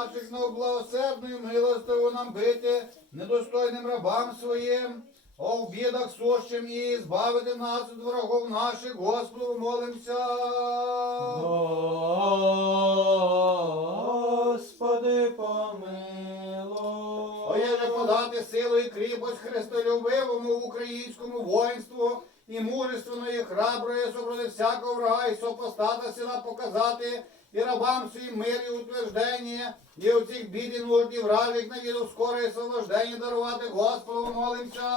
наших, но благосердною милостиву нам бити, недостойним рабам своїм, о в бідах сущим і збавити нас від ворогов наших, Господу молимся. Господи, помилуй. Оєже подати силу і кріпость христолюбивому українському воїнству і мужественної, храброї, супроти всякого врага і сопостата сила показати і рабам своїм мир і утверждення, і у цих бід і нужді вражих на віду скоре освобождення дарувати Господу молимся.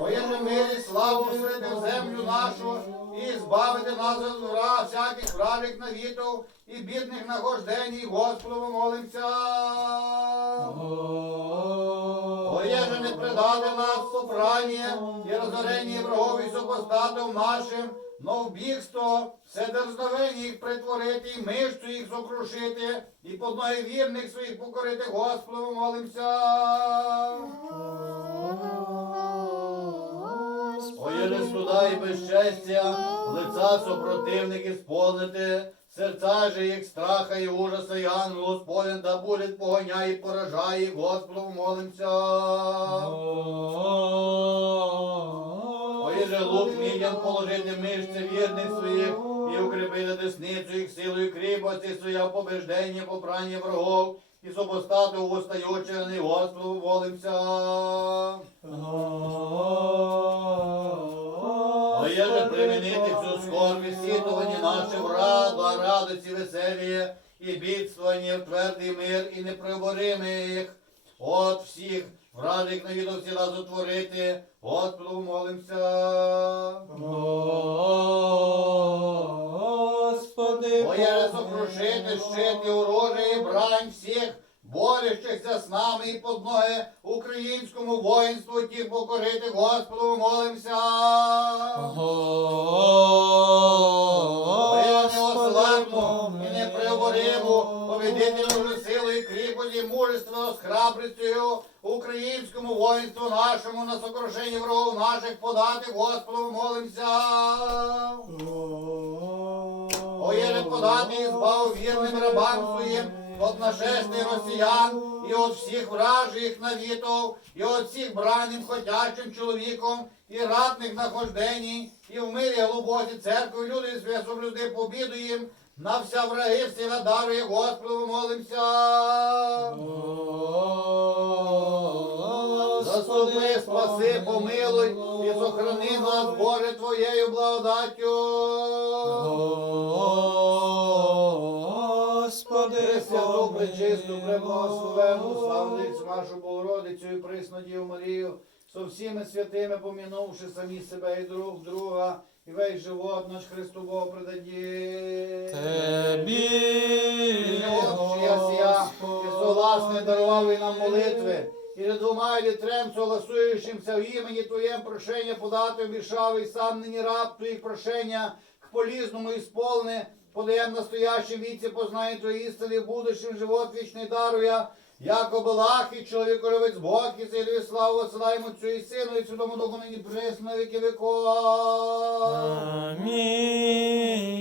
Оєже мирі, славу усилити в землю нашу і збавити нас від врага всяких вражих навітов і бідних нагождень, Господу молимся. Оєже не предати нас попрання і розорення врагові супостатів нашим, но в бігство, все дерзновення їх притворити, і мишцю їх сокрушити, і по ноги вірних своїх покорити Господу молимся. Оєже суда і безчестя, лица супротивники сповнити, серця же їх страха і ужаса, і ангел Господень да буде погоняє і поражає, Господу молимся. Лук положити мишці вірних своїх, і укріпити десницю їх силою кріпості своя побеждення, попрання врагов, і супостату устаючи, Господу молимся. Оєже примінити всю скорбі, сітовані наші в раду, радості веселі, і бідствування в твердий мир, і неприборимих. От всіх вражих навіду всіла затворити, Господу молимся. Господи, Оєже сокрушити щит і оружие, і брань всіх, борющихся з нами і под ноги українському воїнству, ті покорити, Господу молимся. З храбрістю українському воїнству нашому на сокрушенні ворогів наших подати, Господу молимся. Оєре подати і збав вірним рабам своїм от нашестей росіян і от всіх вражих навітов, і от всіх бранним хотячим чоловіком, і ратних нахождень, і в мирі глибокі церкви люди своє соблюди побіду їм, на вся враги всі надарує Господу молимся. Заступи, спаси, помилуй і сохрани нас, Боже, Твоєю благодаттю. Господи, Пресвяту, пречисту, преблагословенну, славницю нашу Богородицю і присну Діву Марію, со всіми святими помінувши самі себе і друг друга, і весь живот наш Христу Богу предаді. Тебі, я сія, і согласне дарував і нам молитви, і не думай літрем, согласуючимся в імені Твоєм прошення подати обішав, і сам нині раб Твоїх прошення к полізному ісполни, подаєм настоящим віці, познає Твої істини, в будущем живот вічний даруя, яко Балах і чоловіколюбець Бог, і силі славу осилаємо Отцю і Сину, і Святому Духу нині присно віки вікова. Амінь.